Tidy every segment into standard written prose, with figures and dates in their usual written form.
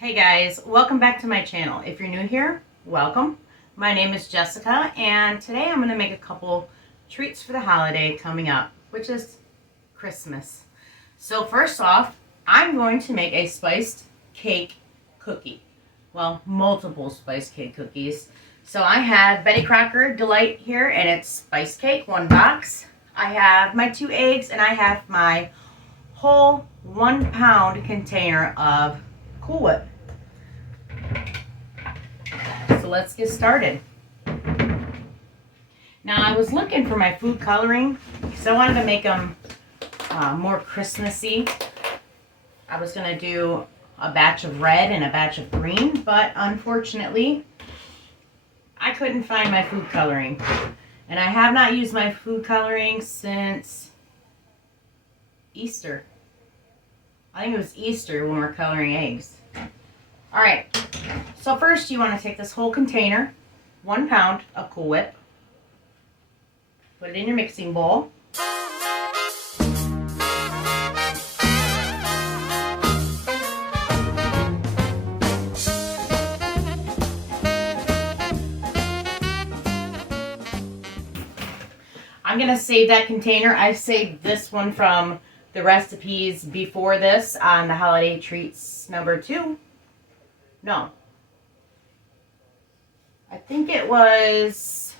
Hey guys, welcome back to my channel. If you're new here, welcome. My name is Jessica, and today I'm going to make a couple treats for the holiday coming up, which is Christmas. So first off, I'm going to make a spiced cake cookie. Well, multiple spiced cake cookies. So I have Betty Crocker Delight here, and it's spiced cake, 1 box. I have my 2 eggs, and I have my whole 1 pound container of Cool Whip. So let's get started. Now I was looking for my food coloring because I wanted to make them more Christmassy. I was going to do a batch of red and a batch of green, but unfortunately I couldn't find my food coloring. And I have not used my food coloring since Easter. I think it was Easter when we were coloring eggs. Alright, so first you want to take this whole container, 1 pound of Cool Whip, put it in your mixing bowl. I'm going to save that container. I saved this one from the recipes before this on the holiday treats number 2. No. I think it was...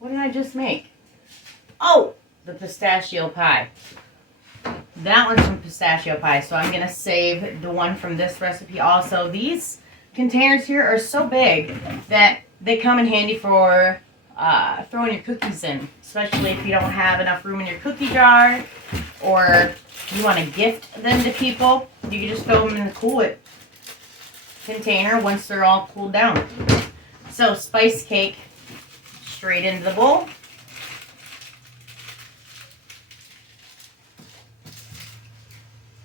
What did I just make? Oh! The pistachio pie. That one's from pistachio pie, so I'm going to save the one from this recipe also. These containers here are so big that they come in handy for throwing your cookies in, especially if you don't have enough room in your cookie jar or you want to gift them to people. You can just throw them in the Cool Whip container once they're all cooled down. So spice cake straight into the bowl.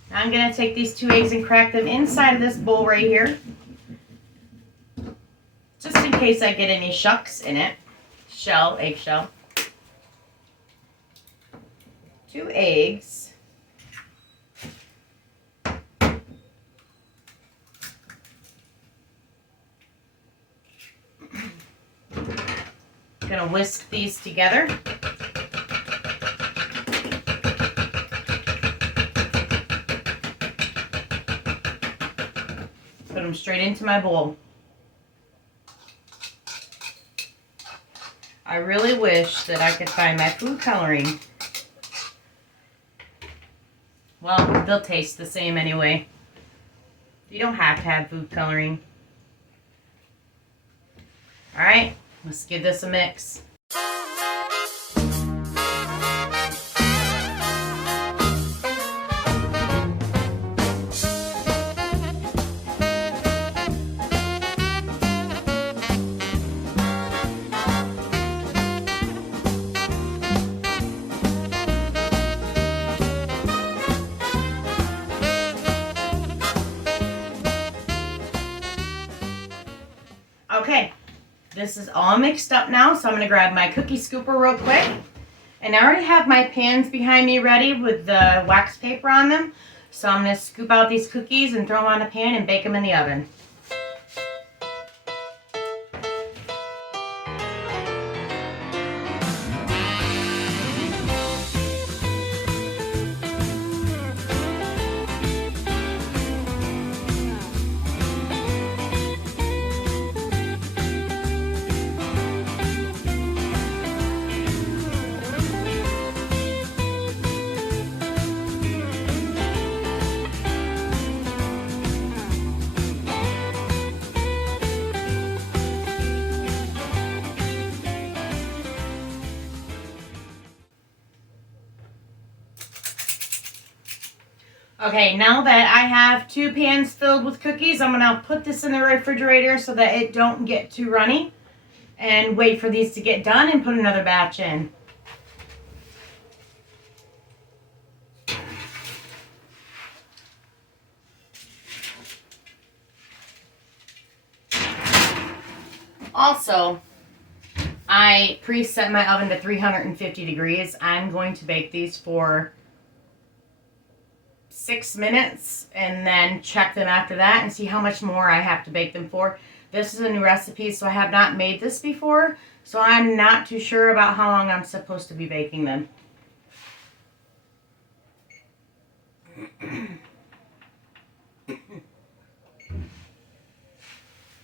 Now I'm going to take these 2 eggs and crack them inside of this bowl right here, just in case I get any shucks in it. Eggshell. 2 eggs. Gonna whisk these together. Put them straight into my bowl. I really wish that I could find my food coloring. Well, they'll taste the same anyway. You don't have to have food coloring. Alright, let's give this a mix. Okay, this is all mixed up now, so I'm going to grab my cookie scooper real quick. And I already have my pans behind me ready with the wax paper on them. So I'm going to scoop out these cookies and throw them on a pan and bake them in the oven. Okay, now that I have 2 pans filled with cookies, I'm going to put this in the refrigerator so that it don't get too runny. And wait for these to get done and put another batch in. Also, I preset my oven to 350 degrees. I'm going to bake these for 6 minutes and then check them after that and see how much more I have to bake them for. This is a new recipe, so I have not made this before, so I'm not too sure about how long I'm supposed to be baking them.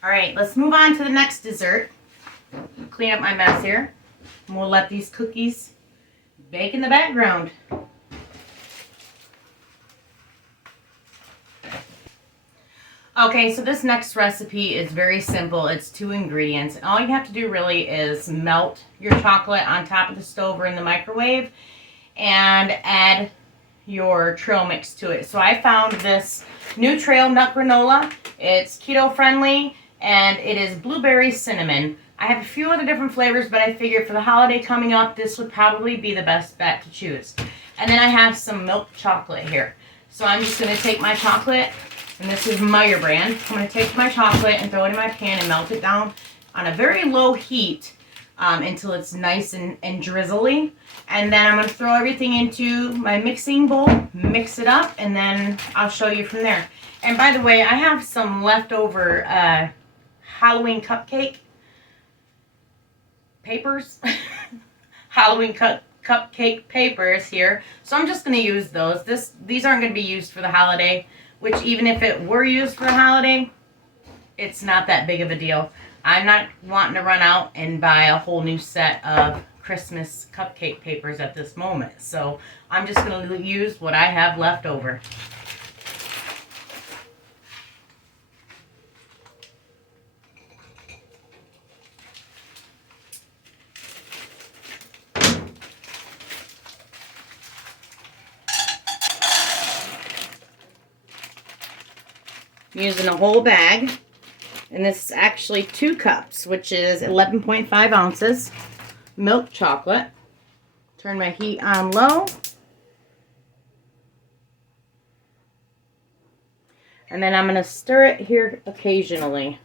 Alright, let's move on to the next dessert. Clean up my mess here. And we'll let these cookies bake in the background. Okay, so this next recipe is very simple. It's 2 ingredients. And all you have to do really is melt your chocolate on top of the stove or in the microwave and add your trail mix to it. So I found this new trail nut granola. It's keto friendly and it is blueberry cinnamon. I have a few other different flavors, but I figured for the holiday coming up, this would probably be the best bet to choose. And then I have some milk chocolate here. So I'm just going to take my chocolate, and this is Meyer brand. I'm going to take my chocolate and throw it in my pan and melt it down on a very low heat until it's nice and drizzly. And then I'm going to throw everything into my mixing bowl, mix it up, and then I'll show you from there. And by the way, I have some leftover Halloween cupcake papers. Halloween cupcake papers here. So I'm just going to use those. These aren't going to be used for the holiday, which even if it were used for the holiday, it's not that big of a deal. I'm not wanting to run out and buy a whole new set of Christmas cupcake papers at this moment. So I'm just going to use what I have left over. I'm using a whole bag, and this is actually 2 cups, which is 11.5 ounces milk chocolate. Turn my heat on low, and then I'm going to stir it here occasionally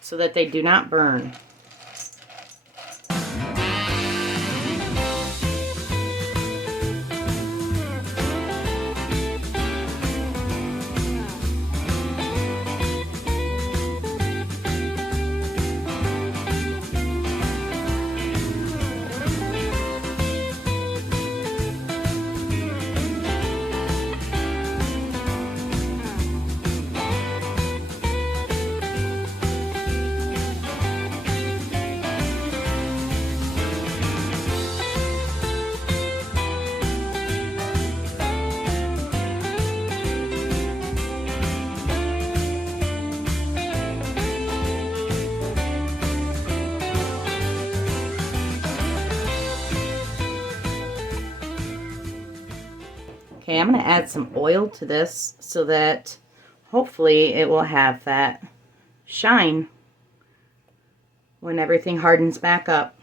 so that they do not burn. Okay, I'm going to add some oil to this so that hopefully it will have that shine when everything hardens back up.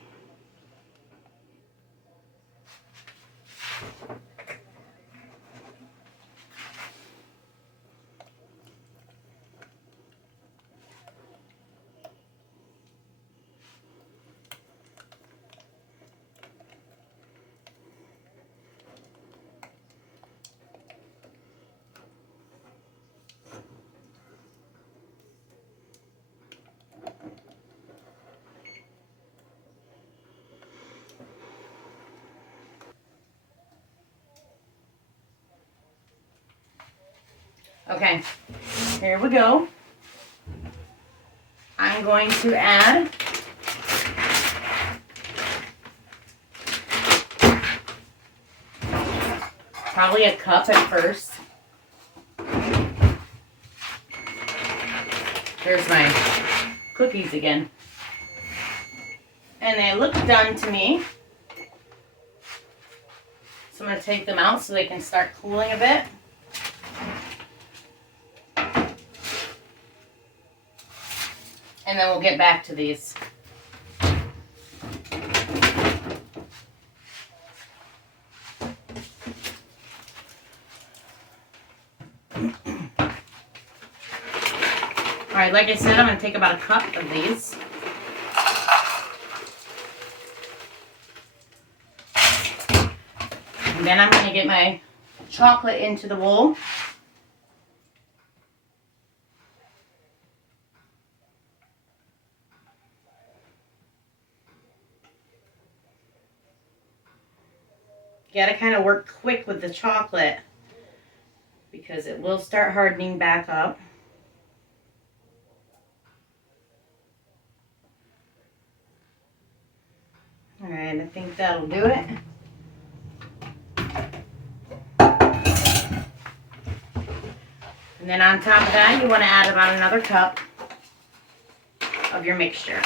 Okay, here we go. I'm going to add probably a cup at first. There's my cookies again. And they look done to me. So I'm going to take them out so they can start cooling a bit. And then we'll get back to these. Alright, like I said, I'm going to take about a cup of these. And then I'm going to get my chocolate into the bowl. You gotta kind of work quick with the chocolate because it will start hardening back up. All right, I think that'll do it. And then on top of that, you want to add about another cup of your mixture.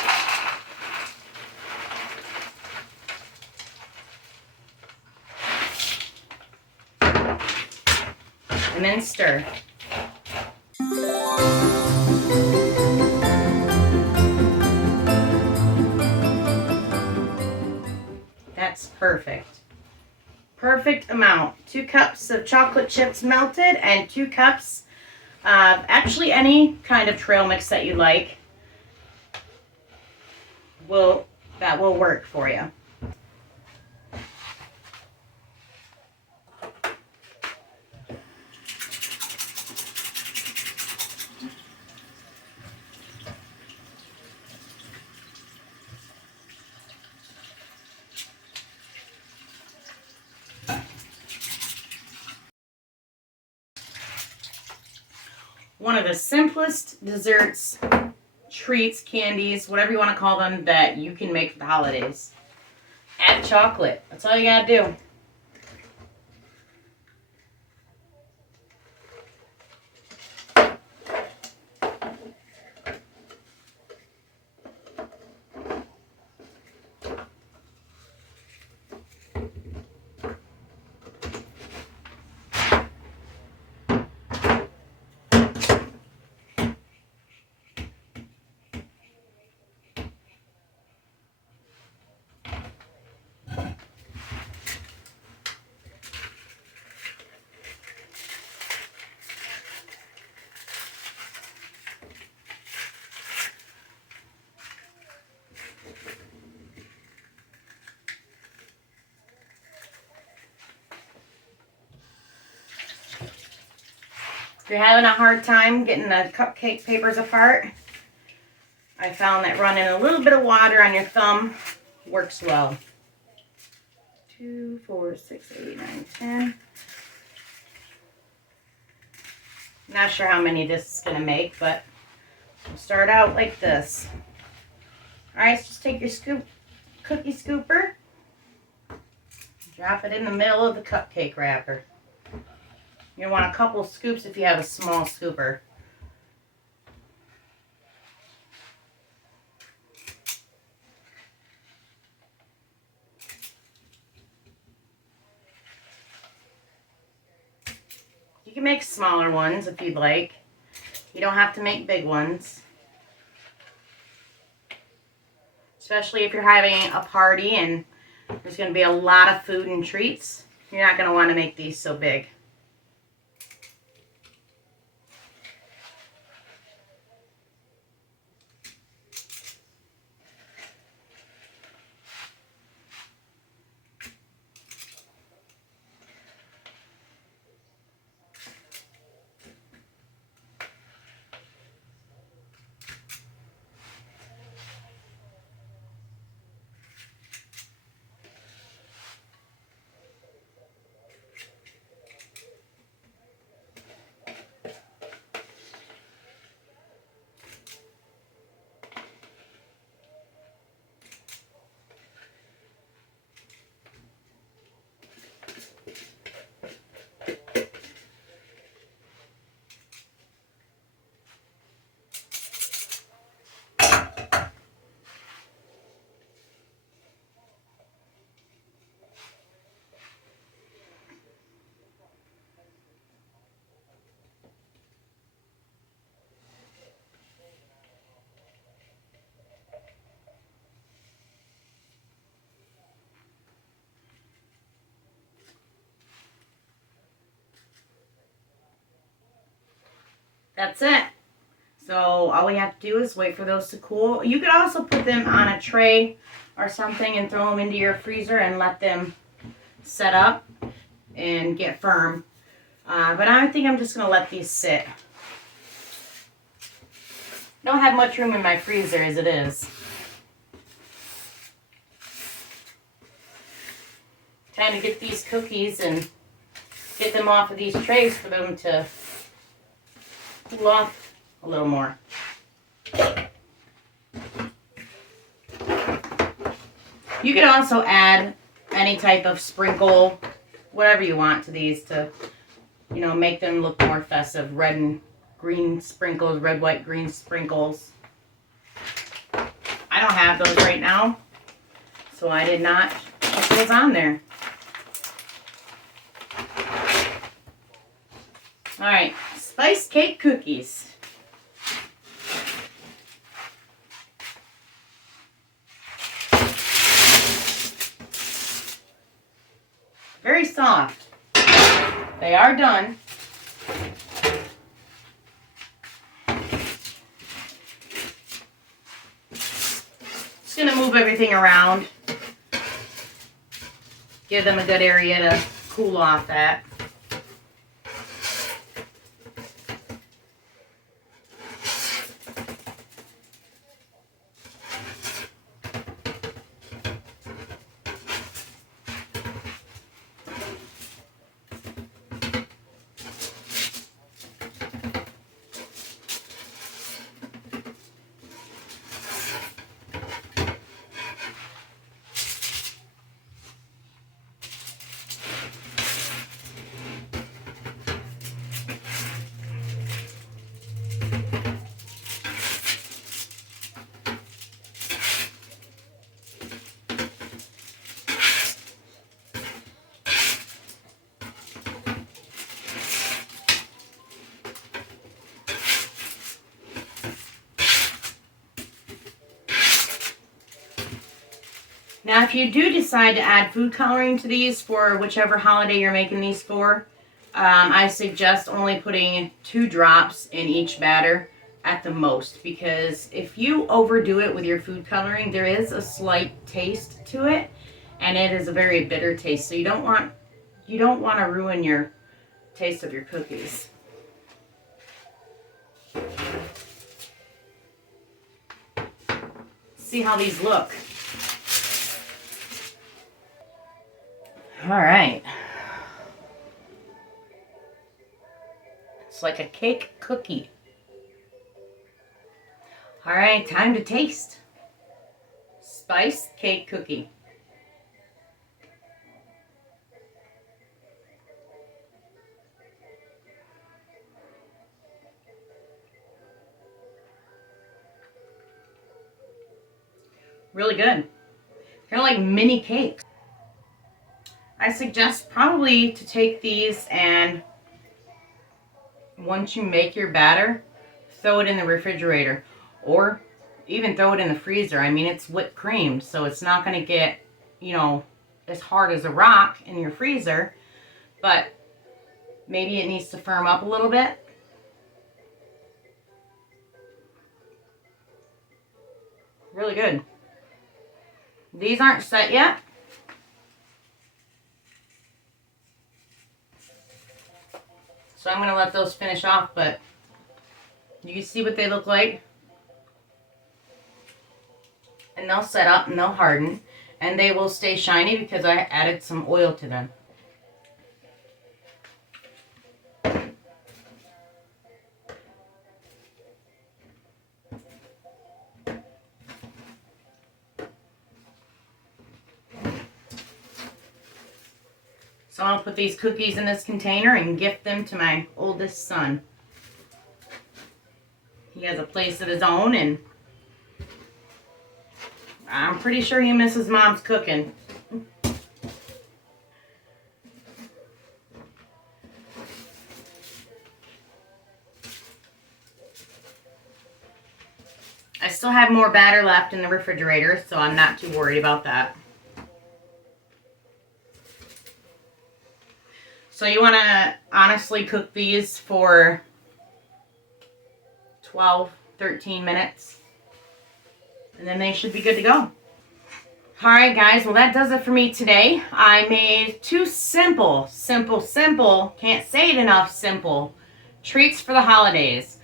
And then stir. That's perfect. Perfect amount. 2 cups of chocolate chips melted and 2 cups of actually any kind of trail mix that you like. That will work for you. One of the simplest desserts, treats, candies, whatever you want to call them, that you can make for the holidays. Add chocolate. That's all you gotta do. If you're having a hard time getting the cupcake papers apart, I found that running a little bit of water on your thumb works well. 2, 4, 6, 8, 9, 10. Not sure how many this is going to make, but we'll start out like this. Alright, so just take your cookie scooper, drop it in the middle of the cupcake wrapper. You want a couple scoops if you have a small scooper. You can make smaller ones if you'd like. You don't have to make big ones. Especially if you're having a party and there's going to be a lot of food and treats. You're not going to want to make these so big. That's it. So all we have to do is wait for those to cool. You could also put them on a tray or something and throw them into your freezer and let them set up and get firm. But I think I'm just going to let these sit. Don't have much room in my freezer as it is. Time to get these cookies and get them off of these trays for them to cool off a little more. You can also add any type of sprinkle, whatever you want to these to, you know, make them look more festive. Red and green sprinkles, red, white, green sprinkles. I don't have those right now, so I did not put those on there. Alright, spice cake cookies. Very soft. They are done. Just going to move everything around. Give them a good area to cool off at. Now, if you do decide to add food coloring to these for whichever holiday you're making these for, I suggest only putting 2 drops in each batter at the most, because if you overdo it with your food coloring, there is a slight taste to it, and it is a very bitter taste. So you don't want to ruin your taste of your cookies. See how these look. All right. It's like a cake cookie. All right, time to taste. Spiced cake cookie. Really good. They're like mini cakes. I suggest probably to take these and once you make your batter, throw it in the refrigerator or even throw it in the freezer. I mean, it's whipped cream, so it's not going to get, you know, as hard as a rock in your freezer, but maybe it needs to firm up a little bit. Really good. These aren't set yet. So I'm going to let those finish off, but you can see what they look like. And they'll set up and they'll harden. And they will stay shiny because I added some oil to them. So I'll put these cookies in this container and gift them to my oldest son. He has a place of his own, and I'm pretty sure he misses Mom's cooking. I still have more batter left in the refrigerator, so I'm not too worried about that. So you want to honestly cook these for 12, 13 minutes. And then they should be good to go. Alright guys, well that does it for me today. I made two simple, can't say it enough, simple treats for the holidays.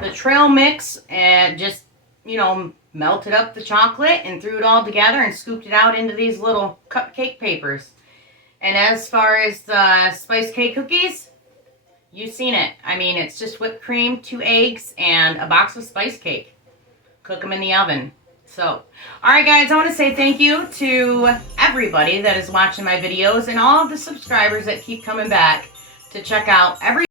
The trail mix, and just, you know, melted up the chocolate and threw it all together and scooped it out into these little cupcake papers. And as far as the spice cake cookies, you've seen it. I mean, it's just whipped cream, 2 eggs, and a box of spice cake. Cook them in the oven. So, alright guys, I want to say thank you to everybody that is watching my videos and all of the subscribers that keep coming back to check out every